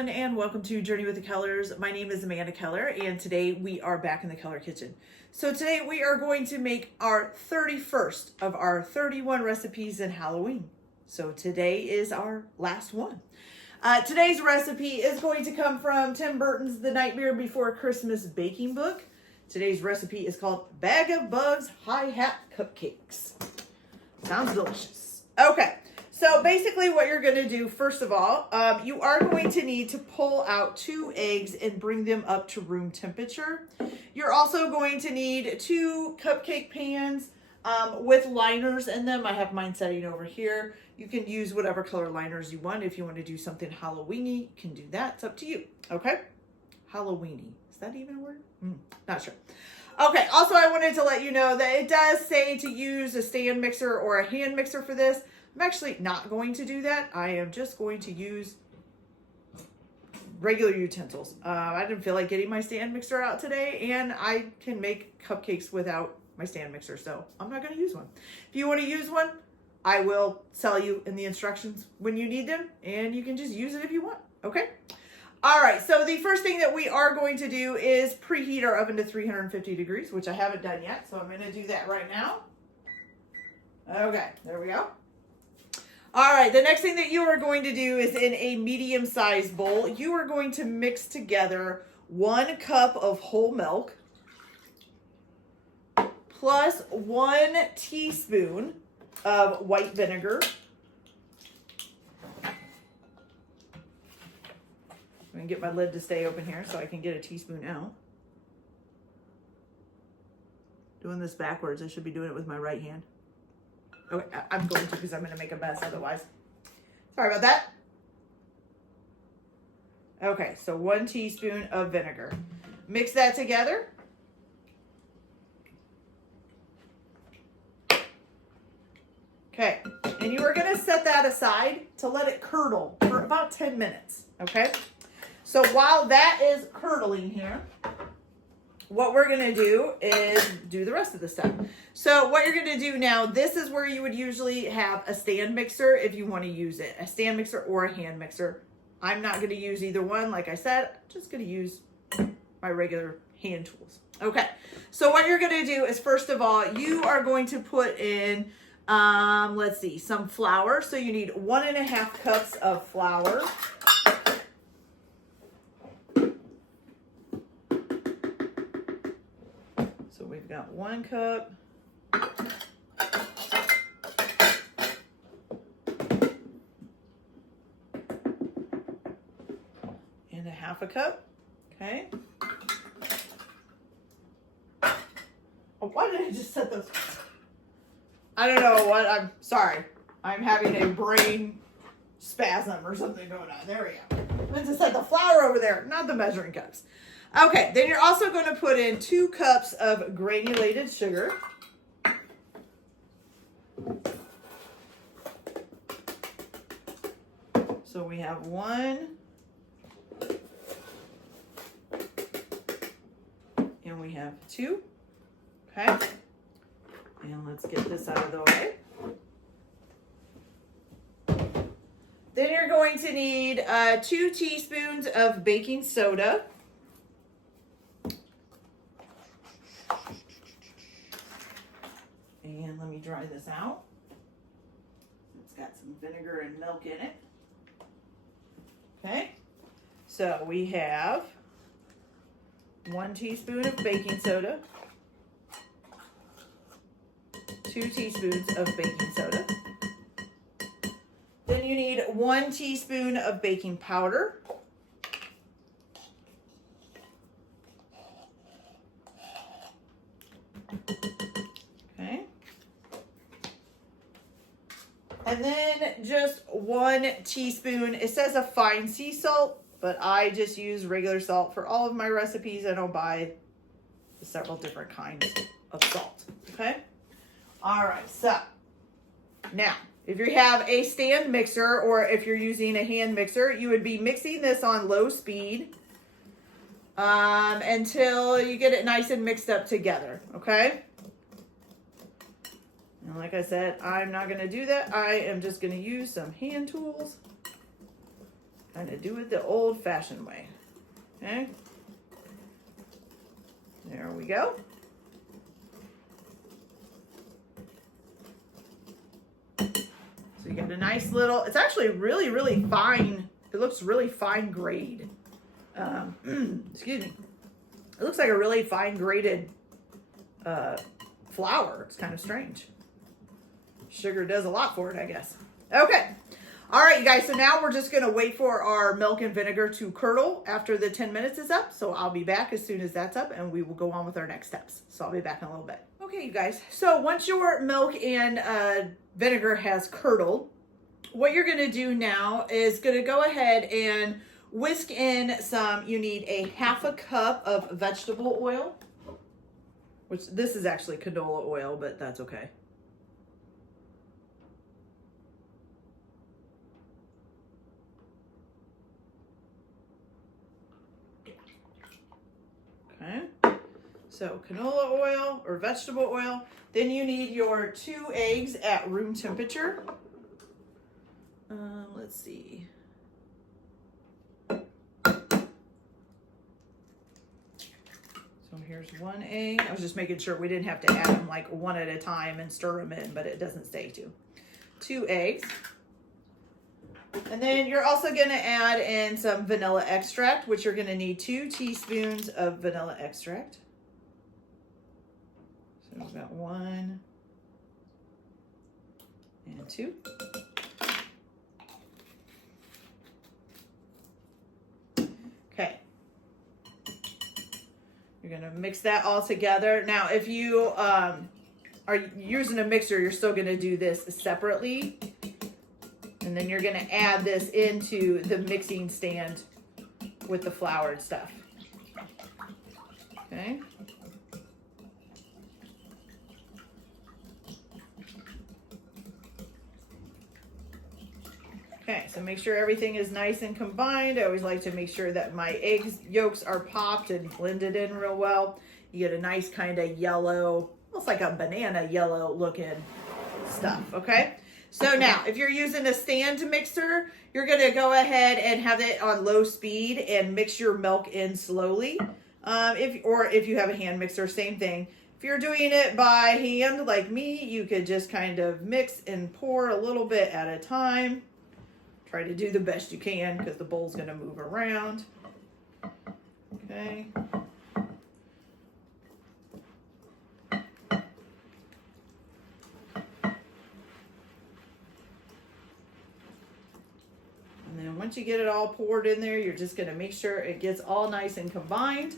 everyone, and welcome to Journey with the Kellers. My name is Amanda Keller, and today we are back in the Keller kitchen. So today we are going to make our 31st of our 31 recipes in Halloween. So today is our last one. Today's recipe is going to come from Tim Burton's The Nightmare Before Christmas baking book. Today's recipe is called Bag of Bugs Hi-Hat Cupcakes. Sounds delicious. Okay. So basically what you're going to do, first of all, you are going to need to pull out 2 eggs and bring them up to room temperature. You're also going to need 2 cupcake pans with liners in them. I have mine setting over here. You can use whatever color liners you want. If you want to do something Halloween-y, you can do that. It's up to you. Okay? Halloween-y. Is that even a word? Not sure. Okay, also I wanted to let you know that it does say to use a stand mixer or a hand mixer for this. I'm actually not going to do that. I am just going to use regular utensils. I didn't feel like getting my stand mixer out today, and I can make cupcakes without my stand mixer, so I'm not going to use one. If you want to use one, I will tell you in the instructions when you need them, and you can just use it if you want, okay? All right, so the first thing that we are going to do is preheat our oven to 350 degrees, which I haven't done yet, so I'm going to do that right now. Okay, there we go. All right, the next thing that you are going to do is in a medium-sized bowl, you are going to mix together 1 cup of whole milk plus 1 teaspoon of white vinegar. I'm going to get my lid to stay open here so I can get a teaspoon out. Doing this backwards, I should be doing it with my right hand. Okay, I'm going to because I'm going to make a mess otherwise. Sorry about that. Okay, so 1 teaspoon of vinegar. Mix that together. Okay, and you are going to set that aside to let it curdle for about 10 minutes, okay? So while that is curdling here, what we're going to do is do the rest of the stuff. So what you're going to do now, this is where you would usually have a stand mixer if you want to use it. A stand mixer or a hand mixer. I'm not going to use either one. Like I said, I'm just going to use my regular hand tools. Okay, so what you're going to do is, first of all, you are going to put in, let's see, some flour. So you need 1.5 cups of flour. So we've got 1 cup. And 1/2 cup. Okay. Oh, why did I just set those? I don't know what. I'm sorry. I'm having a brain spasm or something going on. There we go. I meant to set the flour over there, not the measuring cups. Okay, then you're also going to put in 2 cups of granulated sugar. So we have 1, and we have 2. Okay, and let's get this out of the way. Then you're going to need 2 teaspoons of baking soda. And let me dry this out. It's got some vinegar and milk in it. Okay, so we have 1 teaspoon of baking soda, 2 teaspoons of baking soda. Then you need 1 teaspoon of baking powder. Okay. And then just 1 teaspoon, it says a fine sea salt, but I just use regular salt for all of my recipes. I don't buy several different kinds of salt, okay? All right, so now, if you have a stand mixer or if you're using a hand mixer, you would be mixing this on low speed until you get it nice and mixed up together, okay? And like I said, I'm not going to do that. I am just going to use some hand tools. Kind of do it the old-fashioned way. Okay. There we go. So you got a nice little, it's actually really, really fine. It looks really fine grade. Excuse me. It looks like a really fine grated flour. It's kind of strange. Sugar does a lot for it, I guess. Okay. All right, you guys. So now we're just going to wait for our milk and vinegar to curdle after the 10 minutes is up. So I'll be back as soon as that's up and we will go on with our next steps. So I'll be back in a little bit. Okay, you guys. So once your milk and vinegar has curdled, what you're going to do now is going to go ahead and whisk in some, you need a half a cup of vegetable oil, which this is actually canola oil, but that's okay. Okay, so canola oil or vegetable oil. Then you need your 2 eggs at room temperature. Let's see. So here's 1 egg. I was just making sure we didn't have to add them like one at a time and stir them in, but it doesn't say to. 2 eggs. And then you're also going to add in some vanilla extract, which you're going to need 2 teaspoons of vanilla extract. So we've got 1 and 2. Okay. You're going to mix that all together. Now, if you are using a mixer, you're still going to do this separately. And then you're going to add this into the mixing stand with the flour and stuff. Okay. Okay, so make sure everything is nice and combined. I always like to make sure that my eggs yolks are popped and blended in real well. You get a nice kind of yellow, almost like a banana yellow looking stuff, okay? So now, if you're using a stand mixer, you're going to go ahead and have it on low speed and mix your milk in slowly. If you have a hand mixer, same thing. If you're doing it by hand like me, you could just kind of mix and pour a little bit at a time. Try to do the best you can because the bowl's going to move around. Okay. And then once you get it all poured in there, you're just going to make sure it gets all nice and combined.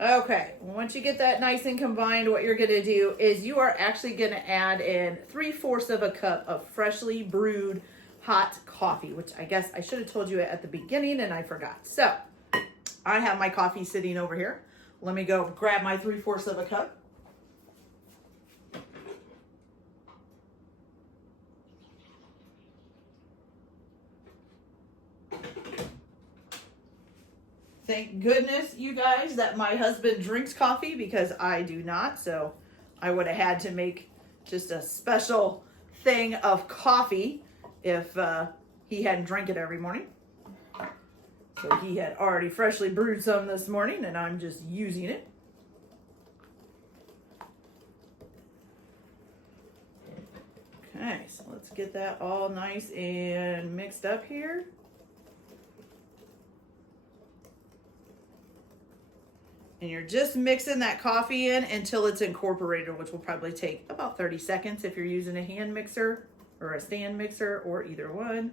Okay, once you get that nice and combined, what you're going to do is you are actually going to add in 3/4 of a cup of freshly brewed hot coffee, which I guess I should have told you at the beginning and I forgot. So I have my coffee sitting over here. Let me go grab my 3/4 of a cup. Thank goodness, you guys, that my husband drinks coffee because I do not. So I would have had to make just a special thing of coffee if he hadn't drank it every morning. So he had already freshly brewed some this morning and I'm just using it. Okay, so let's get that all nice and mixed up here. And you're just mixing that coffee in until it's incorporated, which will probably take about 30 seconds if you're using a hand mixer or a stand mixer or either one.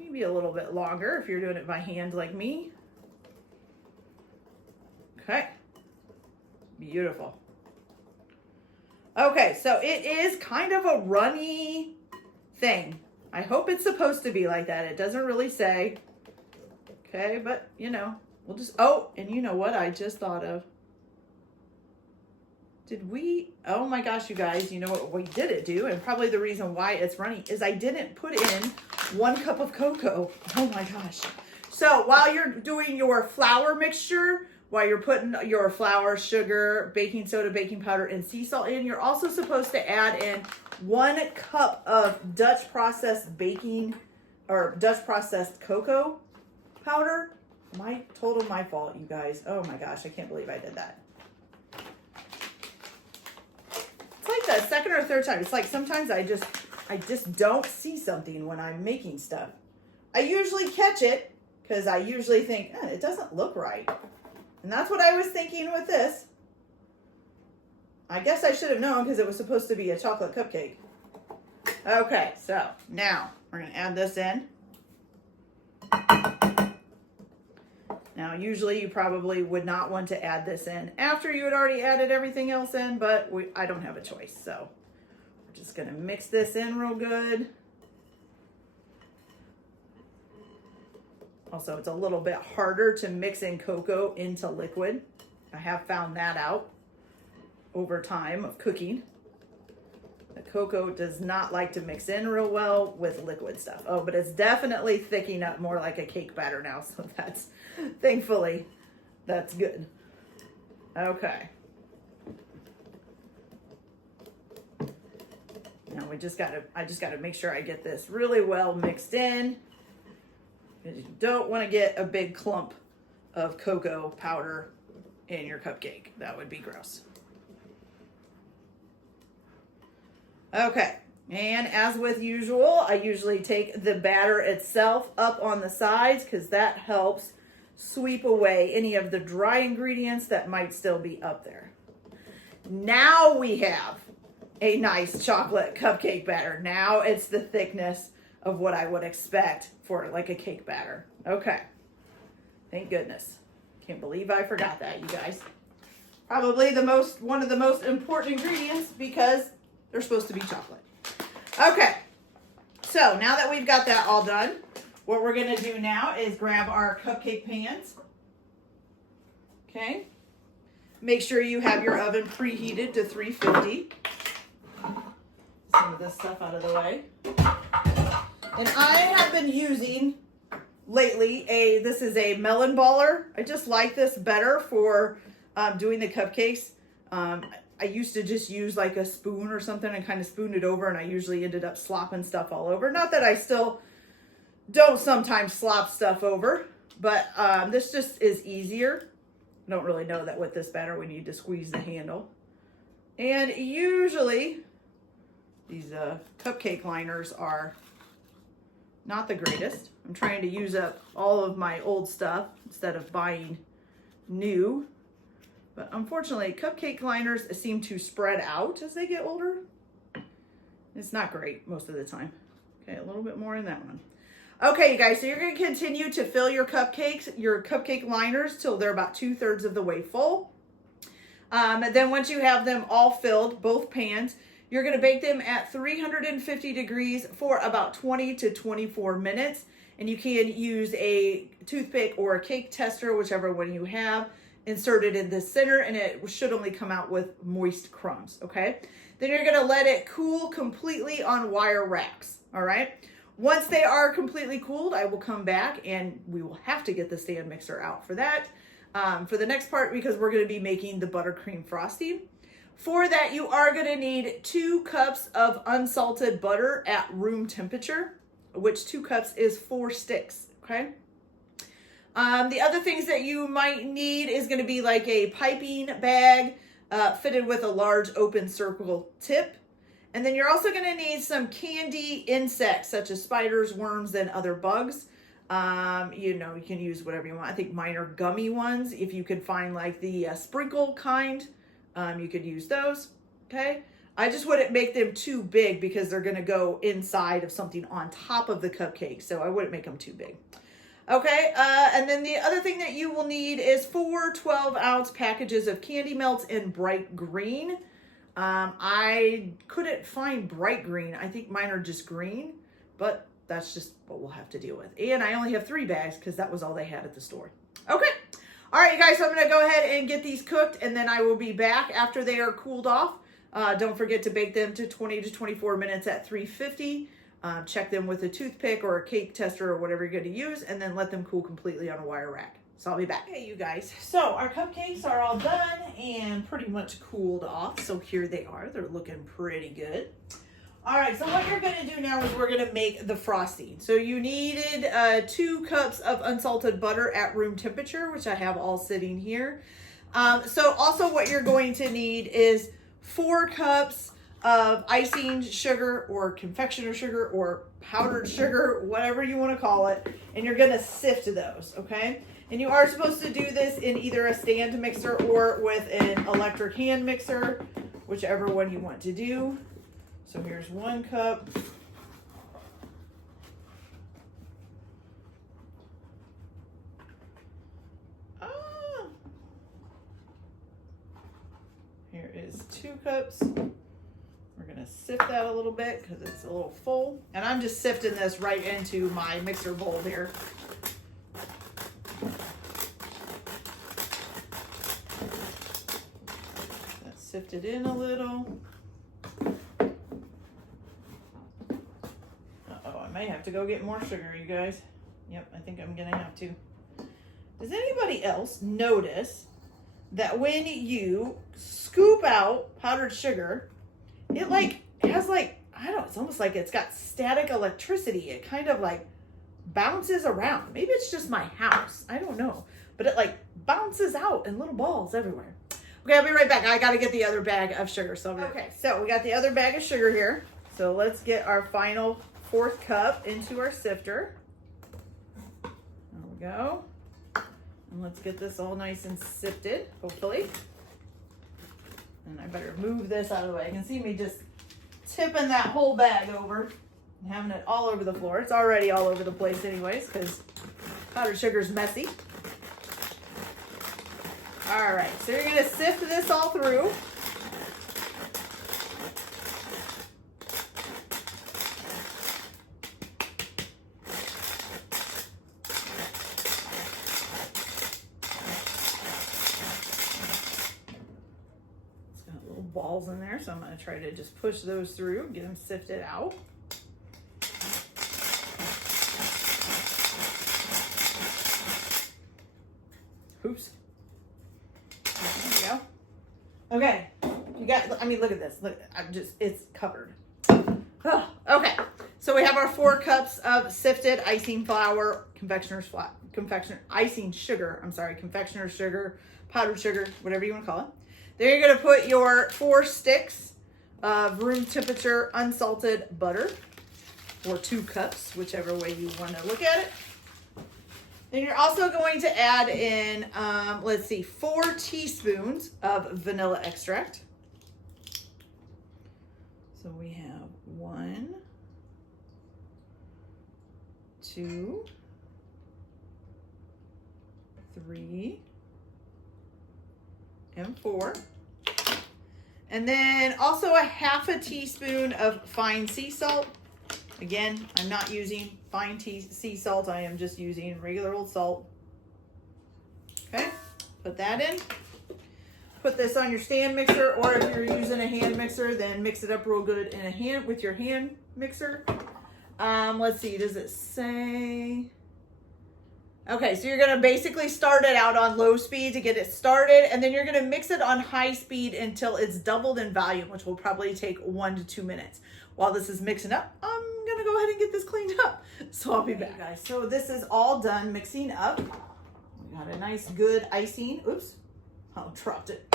Maybe a little bit longer if you're doing it by hand like me. Okay. Beautiful. Okay, so it is kind of a runny thing. I hope it's supposed to be like that. It doesn't really say. Okay, but you know. We'll just, oh, and you know what I just thought of? oh my gosh, you guys, you know what we didn't do, and probably the reason why it's running is I didn't put in 1 cup of cocoa. Oh my gosh. So while you're doing your flour mixture, while you're putting your flour, sugar, baking soda, baking powder, and sea salt in, you're also supposed to add in 1 cup of Dutch processed baking or Dutch processed cocoa powder. My fault, you guys. Oh my gosh, I can't believe I did that. It's like the second or third time. It's like sometimes I just don't see something when I'm making stuff. I usually catch it because I usually think, it doesn't look right. And that's what I was thinking with this. I guess I should have known because it was supposed to be a chocolate cupcake. Okay, so now we're going to add this in. Now, usually you probably would not want to add this in after you had already added everything else in, but I don't have a choice. So we're just going to mix this in real good. Also, it's a little bit harder to mix in cocoa into liquid. I have found that out over time of cooking. The cocoa does not like to mix in real well with liquid stuff. Oh, but it's definitely thickening up more like a cake batter now. So thankfully, that's good. Okay. Now I just gotta make sure I get this really well mixed in. You don't want to get a big clump of cocoa powder in your cupcake. That would be gross. Okay, and as with usual, I usually take the batter itself up on the sides because that helps sweep away any of the dry ingredients that might still be up there. Now we have a nice chocolate cupcake batter. Now it's the thickness of what I would expect for like a cake batter. Okay, thank goodness. Can't believe I forgot that, you guys. Probably one of the most important ingredients because they're supposed to be chocolate. Okay, so now that we've got that all done, what we're gonna do now is grab our cupcake pans. Okay, make sure you have your oven preheated to 350. Some of this stuff out of the way. And I have been using lately this is a melon baller. I just like this better for doing the cupcakes. I used to just use like a spoon or something and kind of spoon it over, and I usually ended up slopping stuff all over. Not that I still don't sometimes slop stuff over, but this just is easier. I don't really know that with this batter we need to squeeze the handle. And usually these cupcake liners are not the greatest. I'm trying to use up all of my old stuff instead of buying new. But unfortunately, cupcake liners seem to spread out as they get older. It's not great most of the time. Okay, a little bit more in that one. Okay, you guys, so you're going to continue to fill your cupcake liners till they're about 2/3 of the way full. Then once you have them all filled, both pans, you're going to bake them at 350 degrees for about 20 to 24 minutes. And you can use a toothpick or a cake tester, whichever one you have, insert it in the center, and it should only come out with moist crumbs, okay? Then you're going to let it cool completely on wire racks, all right? Once they are completely cooled, I will come back and we will have to get the stand mixer out for that. For the next part, because we're going to be making the buttercream frosting. For that, you are going to need 2 cups of unsalted butter at room temperature, which 2 cups is 4 sticks, okay? The other things that you might need is going to be like a piping bag fitted with a large open circle tip. And then you're also going to need some candy insects such as spiders, worms, and other bugs. You know, you can use whatever you want. I think mine are gummy ones. If you could find like the sprinkle kind, you could use those, okay? I just wouldn't make them too big because they're going to go inside of something on top of the cupcake. So I wouldn't make them too big. Okay, and then the other thing that you will need is 4 12-ounce packages of candy melts in bright green. I couldn't find bright green. I think mine are just green, but that's just what we'll have to deal with. And I only have 3 bags because that was all they had at the store. Okay, All right, you guys, so I'm gonna go ahead and get these cooked, and then I will be back after they are cooled off. Don't forget to bake them to 20 to 24 minutes at 350. Check them with a toothpick or a cake tester or whatever you're gonna use, and then let them cool completely on a wire rack. So I'll be back. Okay, you guys, so our cupcakes are all done and pretty much cooled off. So here they are, they're looking pretty good. All right, so what you're gonna do now is we're gonna make the frosting. So you needed 2 cups of unsalted butter at room temperature, which I have all sitting here. So also what you're going to need is 4 cups of icing sugar or confectioner sugar or powdered sugar, whatever you wanna call it. And you're gonna sift those, okay? And you are supposed to do this in either a stand mixer or with an electric hand mixer, whichever one you want to do. So here's 1 cup. Here is 2 cups. We're gonna sift that a little bit because it's a little full. And I'm just sifting this right into my mixer bowl here. That's sifted in a little. I may have to go get more sugar, you guys. Yep, I think I'm gonna have to. Does anybody else notice that when you scoop out powdered sugar, it has I don't know, it's almost like it's got static electricity. It kind of bounces around. Maybe it's just my house. I don't know. But it bounces out in little balls everywhere. Okay, I'll be right back. I gotta get the other bag of sugar. Okay, so we got the other bag of sugar here. So let's get our final 4th cup into our sifter. There we go. And let's get this all nice and sifted, hopefully. And I better move this out of the way. You can see me just tipping that whole bag over and having it all over the floor. It's already all over the place anyways because powdered sugar's messy. All right, so you're gonna sift this all through. Balls in there, so I'm going to try to just push those through, get them sifted out. Oops. There we go. Okay, you got, I mean, look at this. Look, it's covered. Oh, okay, so we have our 4 cups of sifted icing flour, confectioner's icing sugar, confectioner's sugar, powdered sugar, whatever you want to call it. There you're going to put your 4 sticks of room temperature unsalted butter, or 2 cups, whichever way you want to look at it. Then you're also going to add in, 4 teaspoons of vanilla extract. So we have 1, 2, 3, and 4. And then also a 1/2 teaspoon of fine sea salt. Again, I'm not using fine sea salt. I am just using regular old salt. Okay, put that in. Put this on your stand mixer, or if you're using a hand mixer, then mix it up real good in with your hand mixer. Let's see, does it say? Okay, so you're gonna basically start it out on low speed to get it started, and then you're gonna mix it on high speed until it's doubled in volume, which will probably take 1 to 2 minutes. While this is mixing up, I'm gonna go ahead and get this cleaned up. So I'll be back, guys. So this is all done mixing up. We got a nice good icing. Oops, I dropped it.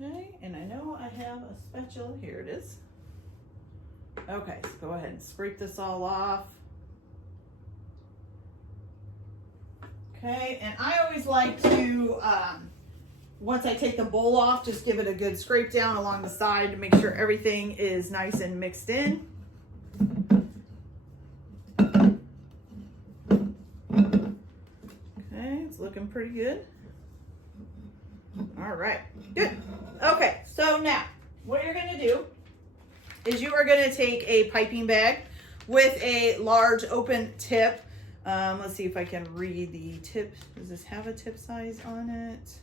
Okay, and I know I have a spatula. Here it is. Okay, so go ahead and scrape this all off. Okay, and I always like to, once I take the bowl off, just give it a good scrape down along the side to make sure everything is nice and mixed in. Okay, it's looking pretty good. All right, good. Okay, so now what you're gonna do is you are gonna take a piping bag with a large open tip. Let's see if I can read the tip. Does this have a tip size on it?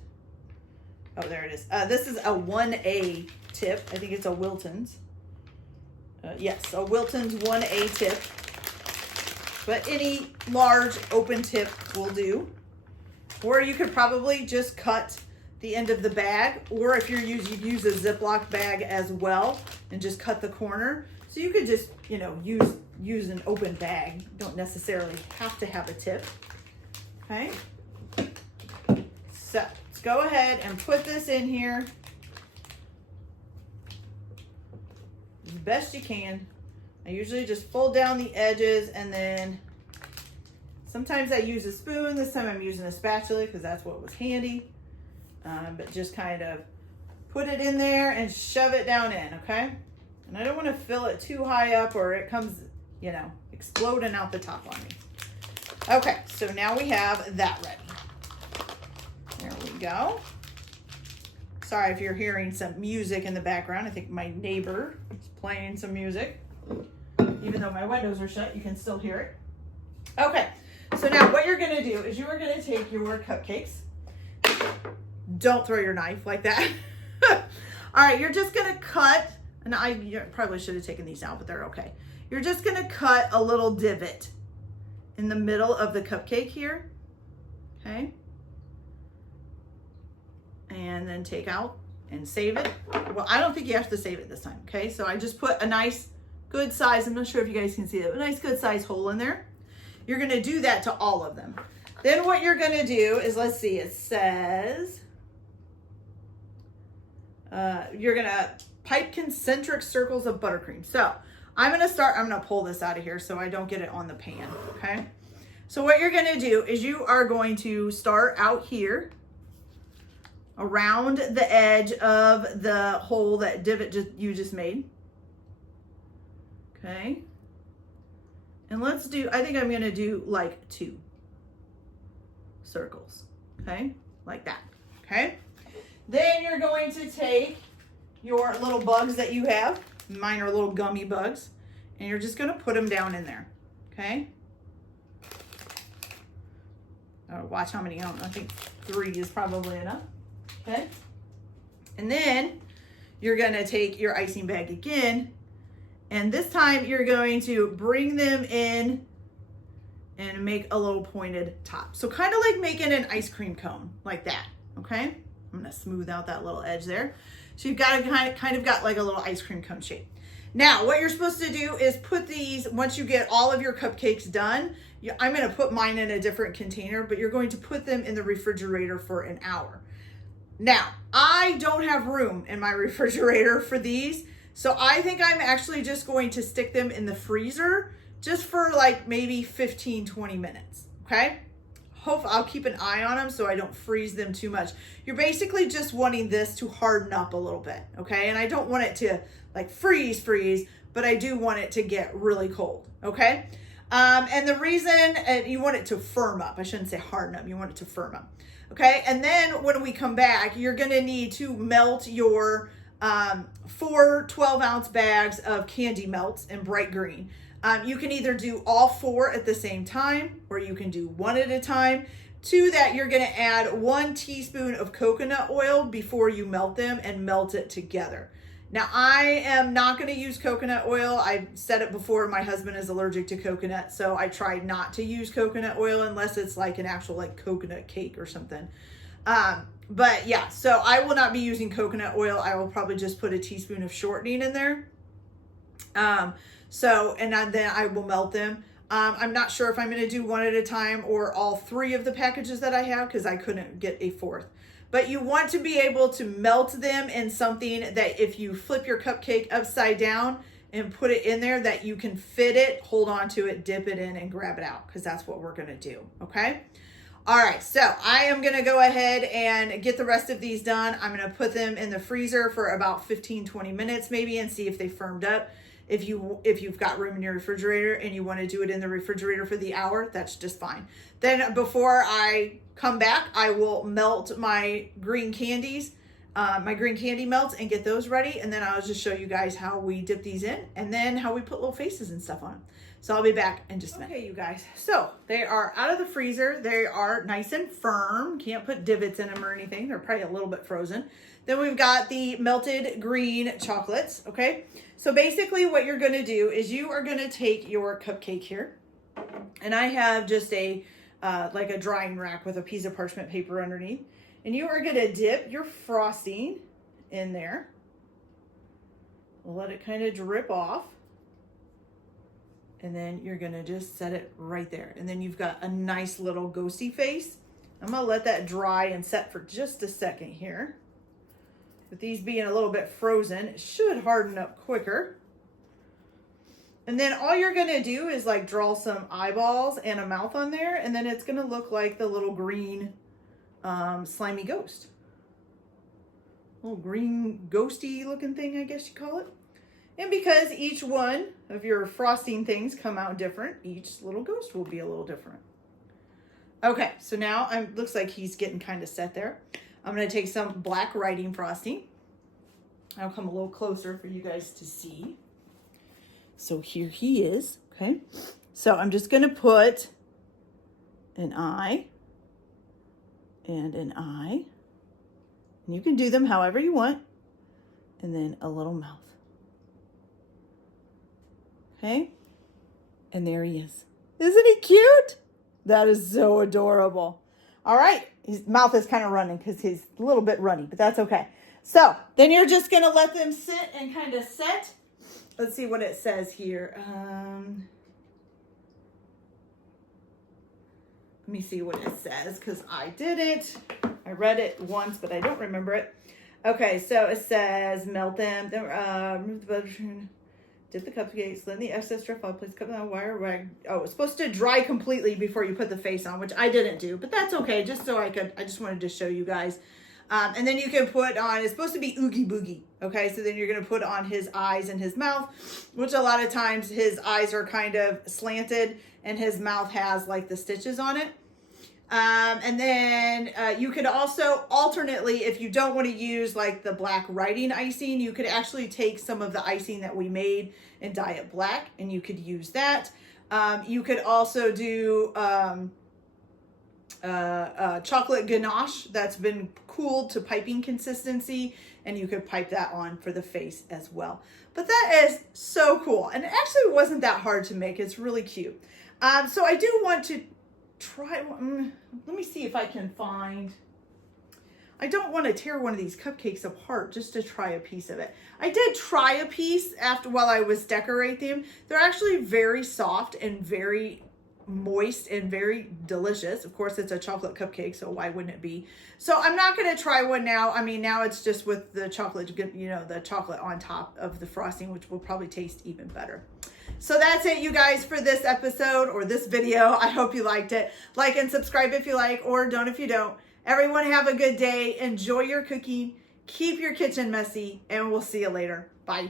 Oh, there it is. This is a 1A tip. I think it's a Wilton's. Yes, a Wilton's 1A tip. But any large open tip will do. Or you could probably just cut the end of the bag. Or if you're you use a Ziploc bag as well and just cut the corner. So you could just, you know, use an open bag. You don't necessarily have to have a tip. Okay. So let's go ahead and put this in here as best you can. I usually just fold down the edges, and then sometimes I use a spoon. This time I'm using a spatula because that's what was handy. But just kind of put it in there and shove it down in, okay? And I don't want to fill it too high up or it comes, you know, exploding out the top on me. Okay, so now we have that ready. There we go. Sorry if you're hearing some music in the background. I think my neighbor is playing some music. Even though my windows are shut, you can still hear it. Okay, so now what you're gonna do is you are gonna take your cupcakes. Don't throw your knife like that. All right, you're just gonna cut, and I probably should have taken these out, but they're okay. You're just gonna cut a little divot in the middle of the cupcake here, okay? And then take out and save it. Well, I don't think you have to save it this time, okay? So I just put a nice, good size, I'm not sure if you guys can see it, but a nice, good size hole in there. You're gonna do that to all of them. Then what you're gonna do is, let's see, it says, you're gonna pipe concentric circles of buttercream. So I'm gonna pull this out of here so I don't get it on the pan, okay? So what you're gonna do is you are going to start out here around the edge of the hole, that divot you just made, okay? And let's do, I think I'm gonna do like 2 circles, okay? Like that, okay? Then you're going to take your little bugs that you have. Mine are little gummy bugs. And you're just gonna put them down in there, okay? Watch how many, I think 3 is probably enough, okay? And then you're gonna take your icing bag again, and this time you're going to bring them in and make a little pointed top. So kind of like making an ice cream cone, like that, okay? I'm gonna smooth out that little edge there. So you've got to kind of got like a little ice cream cone shape. Now, what you're supposed to do is put these, once you get all of your cupcakes done, I'm gonna put mine in a different container, but you're going to put them in the refrigerator for an hour. Now, I don't have room in my refrigerator for these, so I think I'm actually just going to stick them in the freezer just for like maybe 15, 20 minutes, okay? I'll keep an eye on them so I don't freeze them too much. You're basically just wanting this to harden up a little bit, okay? And I don't want it to like freeze, but I do want it to get really cold, okay? And the reason you want it to firm up, I shouldn't say harden up, you want it to firm up, okay? And then when we come back, you're gonna need to melt your 4 12-ounce bags of candy melts in bright green. You can either do all 4 at the same time, or you can do 1 at a time. To that, you're gonna add 1 teaspoon of coconut oil before you melt them and melt it together. Now, I am not gonna use coconut oil. I've said it before, my husband is allergic to coconut, so I try not to use coconut oil unless it's like an actual like coconut cake or something. But yeah, so I will not be using coconut oil. I will probably just put a teaspoon of shortening in there. And then I will melt them. I'm not sure if I'm going to do 1 at a time or all 3 of the packages that I have, because I couldn't get a 4th. But you want to be able to melt them in something that if you flip your cupcake upside down and put it in there, that you can fit it, hold on to it, dip it in, and grab it out, because that's what we're going to do, okay? All right, so I am going to go ahead and get the rest of these done. I'm going to put them in the freezer for about 15, 20 minutes maybe and see if they firmed up. If you've got room in your refrigerator and you want to do it in the refrigerator for the hour, that's just fine. Then before I come back, I will melt my green candies, my green candy melts, and get those ready. And then I'll just show you guys how we dip these in and then how we put little faces and stuff on them. So I'll be back in just a minute. Okay, you guys. So they are out of the freezer. They are nice and firm. Can't put divots in them or anything. They're probably a little bit frozen. Then we've got the melted green chocolates, okay? So basically what you're gonna do is you are gonna take your cupcake here, and I have just a, like a drying rack with a piece of parchment paper underneath, and you are gonna dip your frosting in there. Let it kind of drip off. And then you're gonna just set it right there. And then you've got a nice little ghosty face. I'm gonna let that dry and set for just a second here. With these being a little bit frozen, it should harden up quicker. And then all you're gonna do is like draw some eyeballs and a mouth on there, and then it's gonna look like the little green slimy ghost. Little green ghosty looking thing, I guess you call it. And because each one of your frosting things come out different, each little ghost will be a little different. Okay, so now looks like he's getting kind of set there. I'm gonna take some black writing frosting. I'll come a little closer for you guys to see. So here he is, okay? So I'm just gonna put an eye and an eye. And you can do them however you want. And then a little mouth. Okay, and there he is. Isn't he cute? That is so adorable. All right, his mouth is kind of running because he's a little bit runny, but that's okay. So then you're just gonna let them sit and kind of set. Let's see what it says here. Let me see what it says because I didn't. I read it once, but I don't remember it. Okay, so it says melt them, then remove the butter. Dip the cupcakes, let the excess drip off, place cup on a wire rag. Oh, it's supposed to dry completely before you put the face on, which I didn't do, but that's okay, just so I just wanted to show you guys. And then you can put on, it's supposed to be Oogie Boogie, okay? So then you're gonna put on his eyes and his mouth, which a lot of times his eyes are kind of slanted and his mouth has like the stitches on it. And then you could also alternately, if you don't want to use like the black writing icing, you could actually take some of the icing that we made and dye it black, and you could use that. You could also do chocolate ganache that's been cooled to piping consistency, and you could pipe that on for the face as well. But that is so cool, and it actually wasn't that hard to make. It's really cute. So I do want to try one. Let me see if I can find. I don't want to tear one of these cupcakes apart just to try a piece of it. I did try a piece while I was decorating them. They're actually very soft and very moist and very delicious. Of course, it's a chocolate cupcake, so why wouldn't it be? So I'm not going to try one now. I mean, now it's just with the chocolate, you know, the chocolate on top of the frosting, which will probably taste even better. So that's it, you guys, for this episode or this video. I hope you liked it. Like and subscribe if you like, or don't if you don't. Everyone have a good day. Enjoy your cooking. Keep your kitchen messy, and we'll see you later. Bye.